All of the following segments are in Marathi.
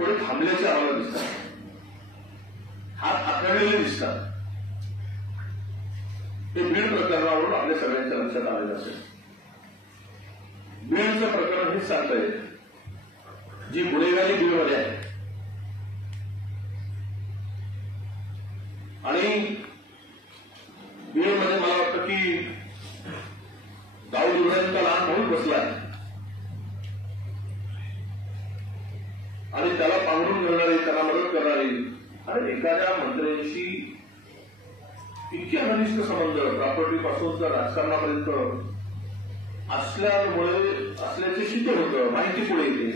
थोडे थांबल्याचे आम्हाला दिसतात, हात आखडलेले दिसतात. हे बीड प्रकरणावरून आपल्या सगळ्यांच्या लक्षात आलेलं असेल. बीडचं प्रकरण हेच सांगताय जी गुन्हेगारी बीडमध्ये आहे आणि बीडमध्ये मला वाटतं की दाऊद इब्राहिमचा लहान भाऊ बसलाय आणि त्याला पांघरून घेणारी, त्याला मदत करणारी आणि एखाद्या मंत्र्यांशी इतके घनिष्ठ संबंध प्रॉपर्टी पासून तर राजकारणापर्यंत असल्याचे सिद्ध होतं. माहिती पुढे येते,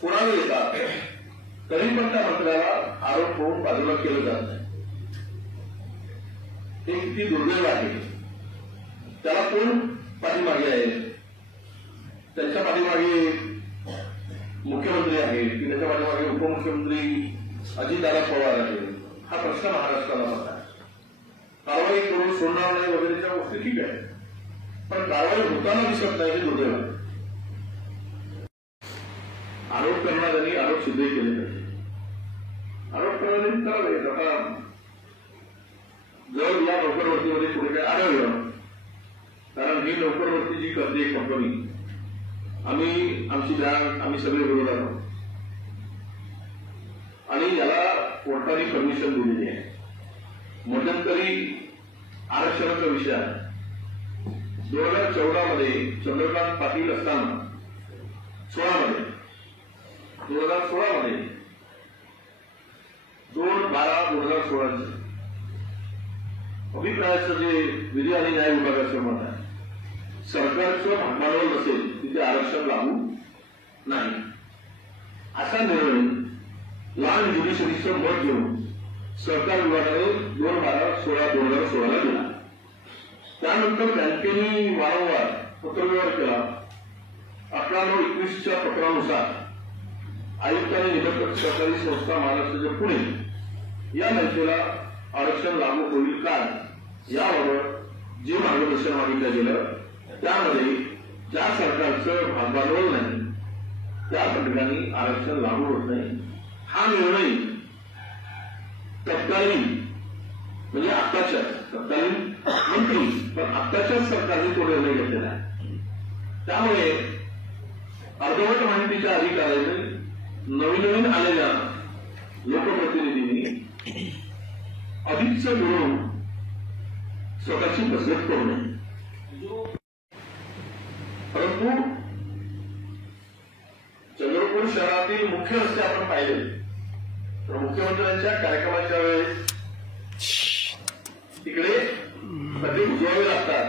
पुरावे येतात, तरी पण त्या मंत्र्याला आरोप होऊन बाजूला केलं जात नाही. हे किती दुर्दैव आहे. त्याला कोण पाठीमागे आहे? त्यांच्या पाठीमागे मुख्यमंत्री आहेत की त्याच्या पाठीमागे उपमुख्यमंत्री अजितदादा पवार आहेत? हा प्रश्न महाराष्ट्राला पडला. कारवाई करून सोडणार नाही वगैरेच्या गोष्टी ठीक आहे, पण कारवाई होताना दिसत नाही हे दुर्दैव आहे. आरोप करणाऱ्यांनी आरोप सिद्ध केले पाहिजे. आरोप करणाऱ्यांनी करावे. आता जर या नोकरवर्तीमध्ये पुढे काय आढळलं, कारण ही नोकरवर्ती जी करते कंपनी, आमची बँक, आम्ही सगळे विरोधात आहोत आणि याला कोर्टाने परमिशन दिलेली आहे. मध्यंतरी आरक्षणाचा विषय आहे. 2014 मध्ये चंद्रकांत पाटील असताना 2016 मध्ये 2/12/2016 अभिप्रायाचं जे विधी आणि न्याय विभागाचं मत आहे, सरकारचं भांडवल नसेल तिथे आरक्षण लागू नाही असा निर्णय लहान ज्युडिशरीचं मत घेऊन सहकार विभागाने 2/12/2016 दिला. त्यानंतर बँकेने वारंवार पत्रव्यवहार केला. 11/9/21 पत्रानुसार आयुक्तांनी निबंधक सरकारी संस्था महाराष्ट्राच्या पुणे या बँकेला आरक्षण लागू होईल का याबाबत जे मार्गदर्शन मागितलं गेलं त्यामध्ये ज्या सरकारचं भांडवल नाही त्या ठिकाणी आरक्षण लागू होत नाही. हा निर्णय तत्कालीन म्हणजे आत्ताच्या तत्कालीन मंत्री पण आत्ताच्याच सरकारने तो निर्णय घेतलेला आहे. त्यामुळे अर्धवट माहितीच्या अधिकाऱ्याने नवीन आलेल्या लोकप्रतिनिधींनी अधिकच मिळून स्वतःची कसरत करू नये. परंतु चंद्रपूर शहरातील मुख्य रस्ते आपण पाहिले तर मुख्यमंत्र्यांच्या कार्यक्रमाच्या वेळेस तिकडे कधी उजवावे लागतात.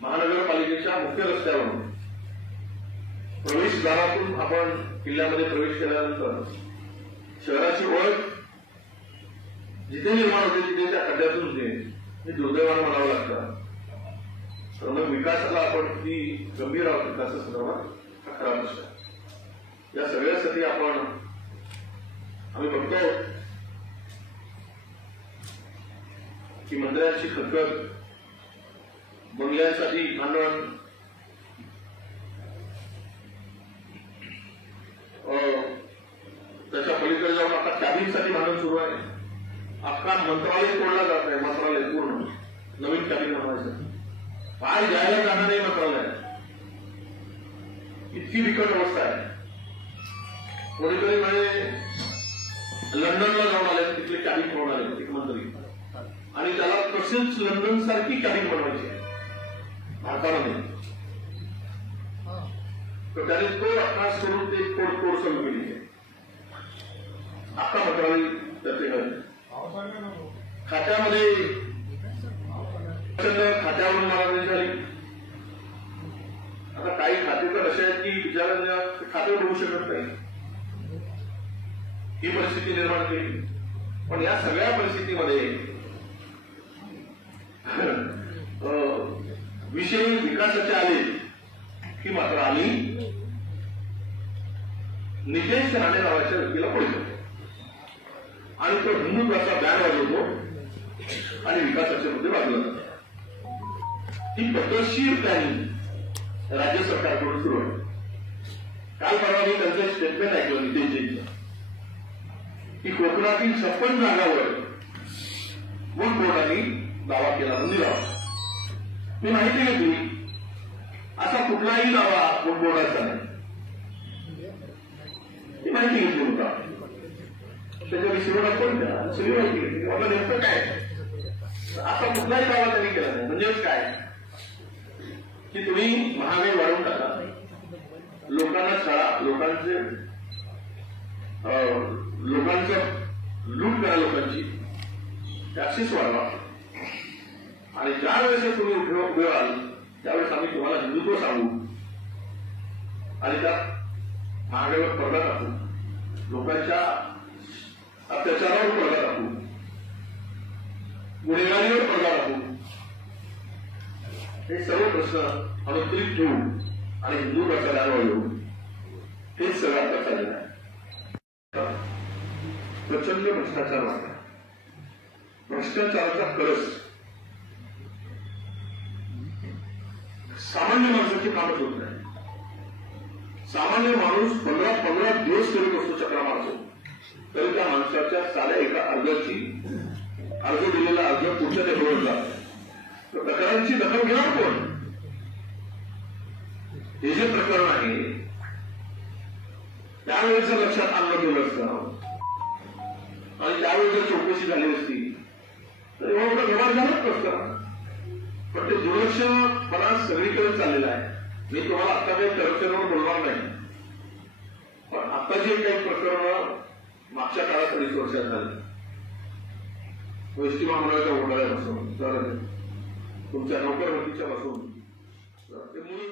महानगरपालिकेच्या मुख्य रस्त्यावरून प्रवेशद्वारातून आपण किल्ल्यामध्ये प्रवेश केल्यानंतर शहराची ओळख जिथे निर्माण होते तिथे त्या खड्ड्यातून हे दुर्दैवानं म्हणावं लागतं. तर मग विकासाला आपण किती गंभीर आहोत विकासासंदर्भात हा खरा प्रश्न. या सगळ्यासाठी आम्ही बघतो की मंत्र्यांची खतखत, बंगल्यांसाठी भांडण, त्याच्या पलीकडे जाऊन आता कॅबिनसाठी भांडण सुरू आहे. अख्खा मंत्रालय तोडला जात आहे. मंत्रालय पूर्ण नवीन कॅबिन बनवायचं पाय द्यायला जाणार नाही मंत्रालय. इतकी बिकट अवस्था आहे. कोणीतरी म्हणजे लंडनला जाऊन आले तिथले कॅबिन बनवून आले एक मंत्री आणि त्याला तसेच लंडन सारखी कॅबिन बनवायची आहे भारतामध्ये. तर त्याने तो अभ्यास करून ते तोडफोड सुरू केली आहे. आता मंत्रालय त्याचे खात्यामध्ये खात्यावरून मागणी झाली. आता काही खाते तर असे आहेत की विचारांना खात्यावर होऊ शकत नाही. ही परिस्थिती निर्माण केली. पण या सगळ्या परिस्थितीमध्ये विषय विकासाचे आले की मात्र आम्ही नितेश राणे नावाच्या व्यक्तीला पडतो आणि तो हिंदुत्वाचा बॅन वाजवतो आणि विकासाचे मुद्दे वाजवला जातो. ही पद्धतशीर प्लॅनिंग राज्य सरकारकडून सुरू आहे. काल परवा मी त्यांचं स्टेटमेंट ऐकलं नितेशजींचं. की कोकणातील 56 जागावर वक्फ बोर्डाने दावा केला, बंदी दावा. मी माहिती घेतली, असा कुठलाही दावा वक्फ बोर्डाचा नाही. ही माहिती घेतली होता, त्याच्या विषयावर आपण सगळी माहिती घेतली. मला नेमकं काय असा कुठलाही दावा त्यांनी केला नाही. म्हणजे काय की तुम्ही महागाई वाढवून टाका, लोकांना शाळा, लोकांचं लूट करा, लोकांची टॅक्सेस वाढवा, आणि ज्या वेळेस तुम्ही उभे व्हाल त्यावेळेस आम्ही तुम्हाला हिंदुत्व सांगू आणि त्या महागाईवर पडदा टाकू, लोकांच्या अत्याचारावर पडदा टाकू, गुन्हेगारीवर पडदा टाकू. हे सर्व प्रश्न अनुत्तरित ठेवू आणि हिंदू प्रचारावर येऊ, हेच सगळं आता चाललेलं आहे. प्रचंड भ्रष्टाचार वाढला, भ्रष्टाचाराचा कळस सामान्य माणसाची कामच होत नाही. सामान्य माणूस 15 दिवस करत असतो चक्रा मारतो, तरी त्या माणसाच्या साध्या एका अर्ज दिलेला अर्ज पुढच्या टेबलवर जातो. तक्रारांची दखल घेणार कोण? हे जे प्रकरण आहे त्यावेळेस लक्षात आणलं गेलं असतं आणि त्यावेळेस जर चौकशी झाली असती तर एवढा मोठा व्यवहार झालाच नसता. पण ते दुर्लक्षपणा सगळीकडे चाललेला आहे. मी तुम्हाला आता काही चर्चेवर बोलणार नाही, पण आता जे काही प्रकरण मागच्या काळात 30 वर्षात झाले, एसटी महामंडळाच्या घोटाळ्यापासून तर तुमच्या नोकरभरतीच्या पासून ते मुलं